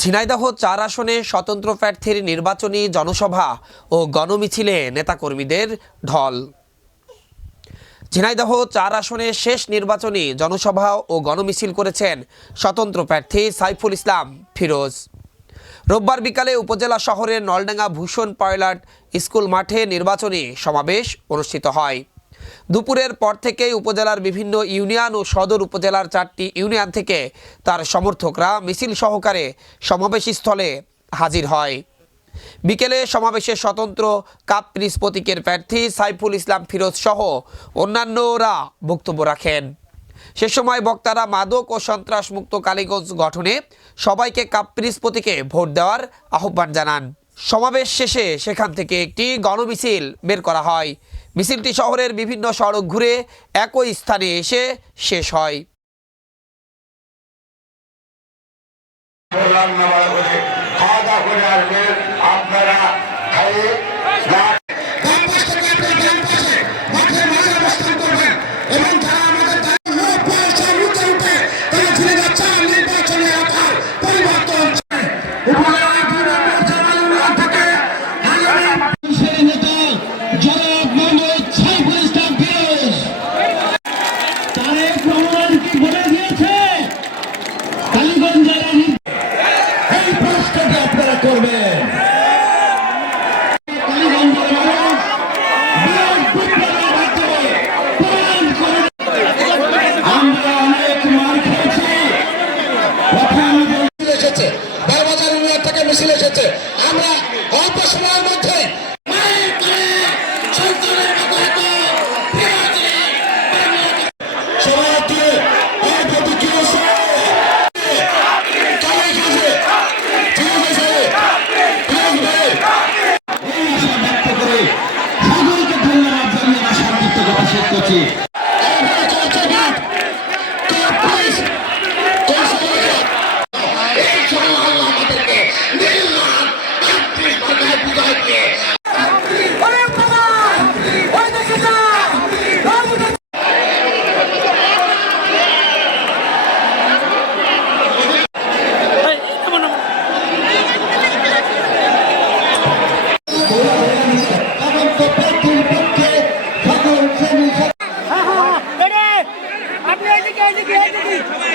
ঝিনাইদহ ৪ আসনে স্বতন্ত্র প্রার্থীর নির্বাচনী জনসভা ও গণমিছিলে নেতাকর্মীদের ঢল। ঝিনাইদহ ৪ আসনে শেষ নির্বাচনী জনসভা ও গণমিছিল করেছেন স্বতন্ত্র প্রার্থী সাইফুল ইসলাম ফিরোজ। রোববার বিকালে উপজেলা শহরের নলডাঙ্গা ভূষণ পাইলট স্কুল মাঠে নির্বাচনী সমাবেশ অনুষ্ঠিত হয়। দুপুরের পর থেকেই উপজেলার বিভিন্ন ইউনিয়ন ও সদর উপজেলার 4টি ইউনিয়ন থেকে তার সমর্থকরা মিছিল সহকারে সমাবেশস্থলে হাজির হয়। বিকেলে সমাবেশে স্বতন্ত্র কাপ প্রিজ প্রতীকের প্রার্থী সাইফুল ইসলাম ফিরোজ সহ অন্যান্যরা বক্তব্য রাখেন। সে সময় বক্তারা মাদক ও সন্ত্রাসমুক্ত কালীগঞ্জ গঠনে সবাইকে কাপ প্রিজ প্রতীকে ভোট দেওয়ার আহ্বান জানান। সমাবেশ শেষে সেখান থেকে একটি গণমিছিল বের করা হয়। মিছিলটি শহরের বিভিন্ন সড়ক ঘুরে একই স্থানে এসে শেষ হয়। আমরা অল্প সময়ের